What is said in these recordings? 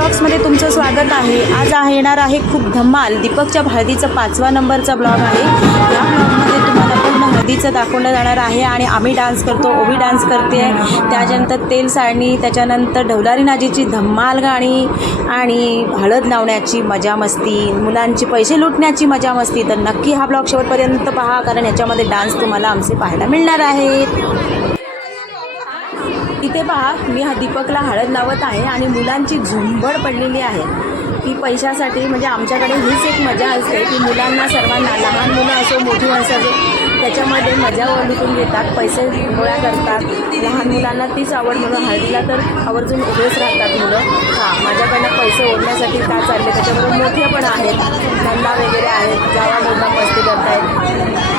ब्लॉग्समध्ये तुमचं स्वागत आहे. आज येणार आहे खूप धमाल. दीपकच्या हळदीचा पाचवा नंबरचा ब्लॉग आहे. या ब्लॉगमध्ये तुम्हाला पूर्ण हळदीचं दाखवलं जाणार आहे आणि आम्ही डान्स करतो ओवी डान्स करते. त्याच्यानंतर तेल साडणी त्याच्यानंतर ढवलारी नाजीची धम्माल गाणी आणि हळद लावण्याची मजा मस्ती मुलांची पैसे लुटण्याची मजा मस्ती. तर नक्की हा ब्लॉग शेवटपर्यंत पहा कारण याच्यामध्ये डान्स तुम्हाला आमचे पाहायला मिळणार आहेत. इथे पहा मी हा दीपकला हळद लावत आहे आणि मुलांची झुंबड पडलेली आहे. की पैशासाठी म्हणजे आमच्याकडे हीच एक मजा असते की मुलांना सर्वांना लहान मुलं असो मोठी असो त्याच्यामध्ये मजा लुटून घेतात पैसे गोळा करतात. लहान मुलांना तीच आवड म्हणून हळदीला तर आवर्जून उभेच राहतात मुलं. हां माझ्याकडनं पैसे ओढण्यासाठी का चालले? त्याच्याबरोबर मोठे पण आहेत. धंदा वगैरे आहेत. जावा मोठा मस्ती करतायत.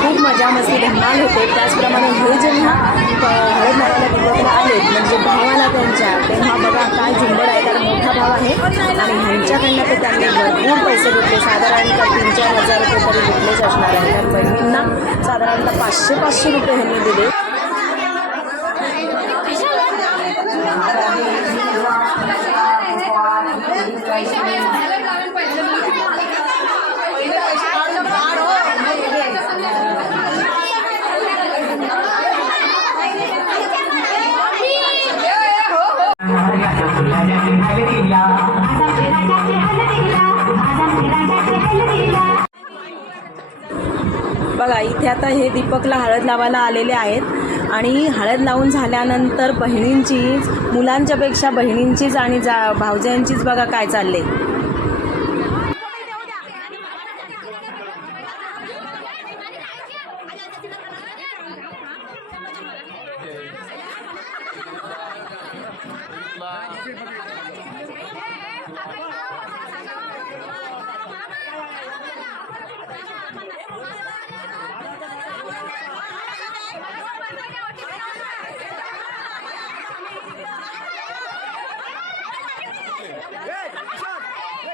खूप मजा मस्ती धमाल होते. त्याचप्रमाणे हे जेव्हा हळद लावायला दीपकला म्हणजे भावाला त्यांच्या तेव्हा बघा काय झुंबड आहे कारण मोठा भाव आहे आणि ह्यांच्याकडनं तर त्यांनी भरपूर पैसे घेतले. साधारणतः तीन चार हजार रुपये तरी घेतलेच असणार आहे कारण बहिणींना साधारणतः पाचशे पाचशे रुपये ह्यांनी दिले. बघा इथे आता हे दीपकला हळद लावायला आलेले आहेत. आणि हळद लावून झाल्यानंतर बहिणींचीच मुलांच्यापेक्षा बहिणींचीच आणि जा भावजांचीच बघा काय चालले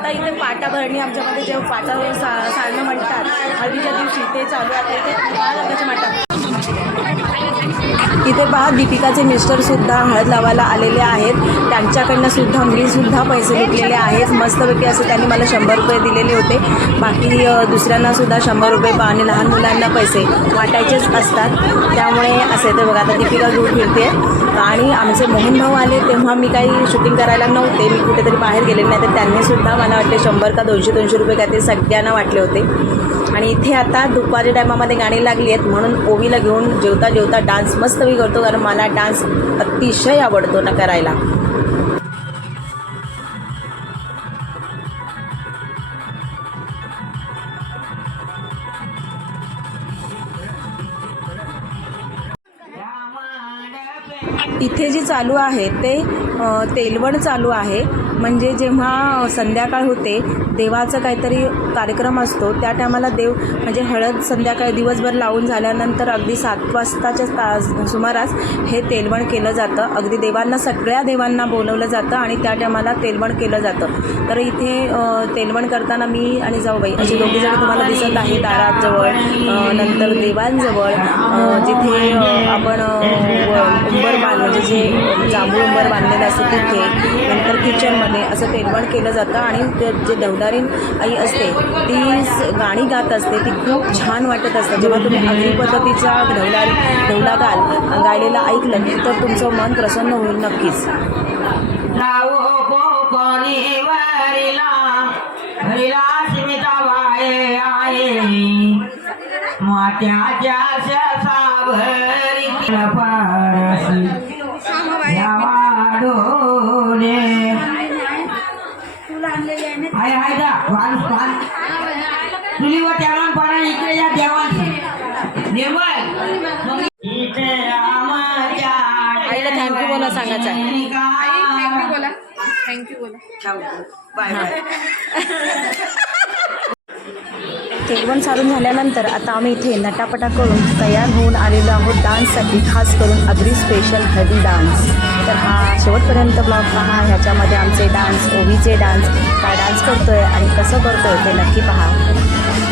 आता इथे पाटा भरणी आमच्यामध्ये जेव्हा पाटा सा सारणं म्हणतात हळदीच्या दिवशी ते चालू आहे आता इथे म्हणतात. इथे पहा दीपिकाचे मिस्टर सुद्धा हळद लावायला आलेले आहेत. त्यांच्याकडनं सुद्धा मी सुद्धा पैसे घेतलेले आहेत. मस्तपैकी असे त्यांनी मला शंभर रुपये दिलेले होते. बाकी दुसऱ्यांना सुद्धा शंभर रुपये बा- आणि लहान मुलांना पैसे वाटायचेच असतात. त्यामुळे असे ते बघा आता दीपिका दूर फिरते आणि आमचे मोहन भाऊ आले तेव्हा मी काही शूटिंग करायला नव्हते. मी कुठेतरी बाहेर गेले नाही. तर त्यांनी सुद्धा मला वाटते शंभर का दोनशे दोनशे रुपये काय ते सगळ्यांना वाटले होते. आणि इथे आता दुपारी टायमामध्ये गाणी लागली आहेत म्हणून ओवीला घेऊन जेवता जेवता डान्स मस्त मी करतो कारण मला डान्स अतिशय आवडतो ना करायला. इथे जे चालू आहे ते तेलवण चालू आहे. म्हणजे जेव्हा संध्याकाळ होते देवाचं काहीतरी कार्यक्रम असतो. त्या टायमाला देव म्हणजे हळद संध्याकाळी दिवसभर लावून झाल्यानंतर अगदी सात वाजताच्या तास सुमारास हे तेलवण केलं जातं. अगदी देवांना सगळ्या देवांना बोलवलं जातं आणि त्या टायमाला तेलवण केलं जातं. तर इथे तेलवण करताना मी आणि जाऊबाई अशी दोघी जण तुम्हाला दिसत आहे दाराजवळ नंतर देवांजवळ जिथे आपण अ, म्हणजे जे जांभूळंबर बांधलेलं असतं तिथे नंतर किचनमध्ये असं तेलवण केलं जातं आणि ते जे दवडारीन आई असते ती गाणी गात असते ती खूप छान वाटत असतं. जेव्हा तुम्ही अगदी पद्धतीचा ढवलारी ढवला गाल गायलेला ऐकलं तर तुमचं मन प्रसन्न होईल नक्कीच. मात्याच्या सावरी थँक्यू बोला. थँक्यू बोला. बाय सारून झाल्यानंतर आता आम्ही इथे नटापटा करून तयार होऊन आलेलो आहोत डान्ससाठी खास करून अग्री स्पेशल हळदी डान्स. तर हा शेवटपर्यंत ब्लॉग पहा. ह्याच्यामध्ये आमचे डान्स ओवीचे डान्स काय डान्स करतोय आणि कसं करतोय ते नक्की पहा.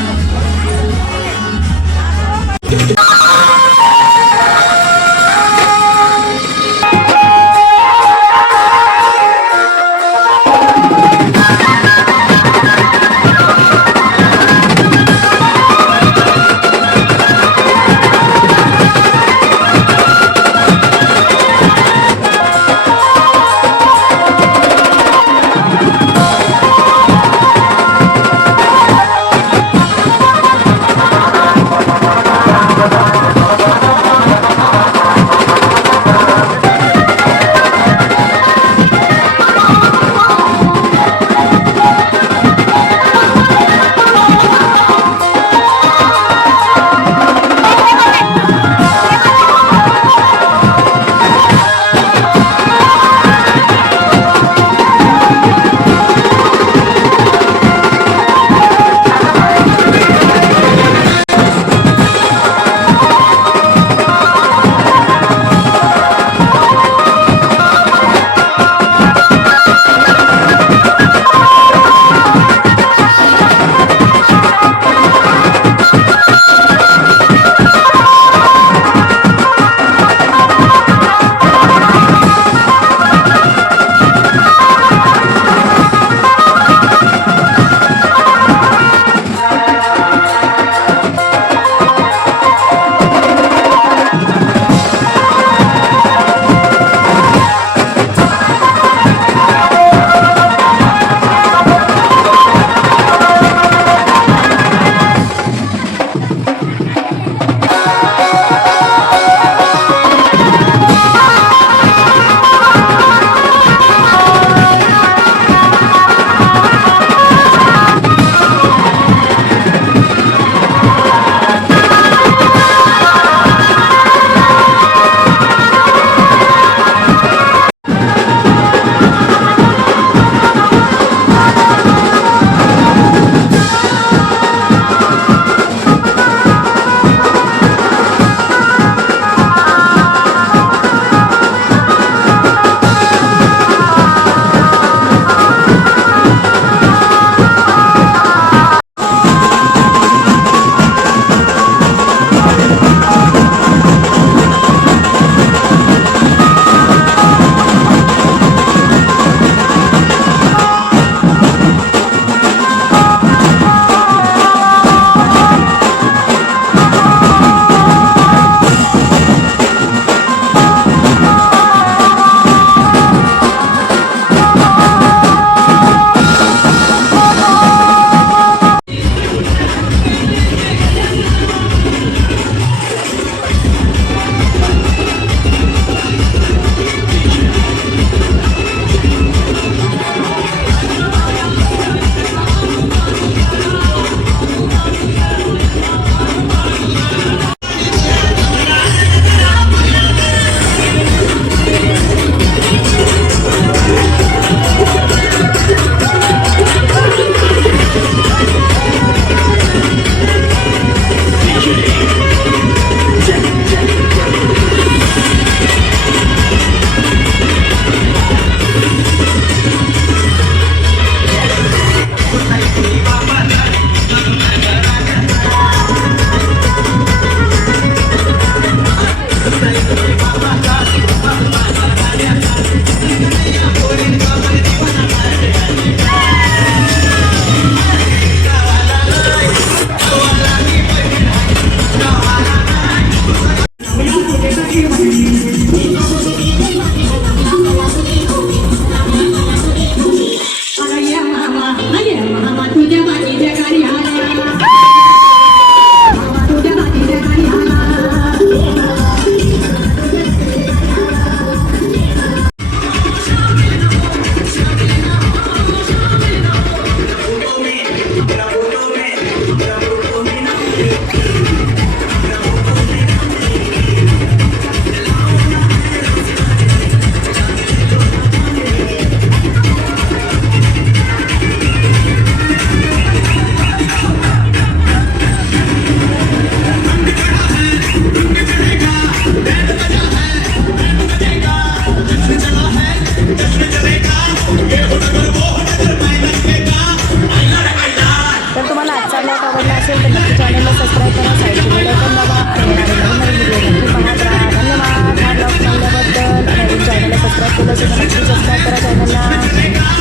चढ़ा है कृष्ण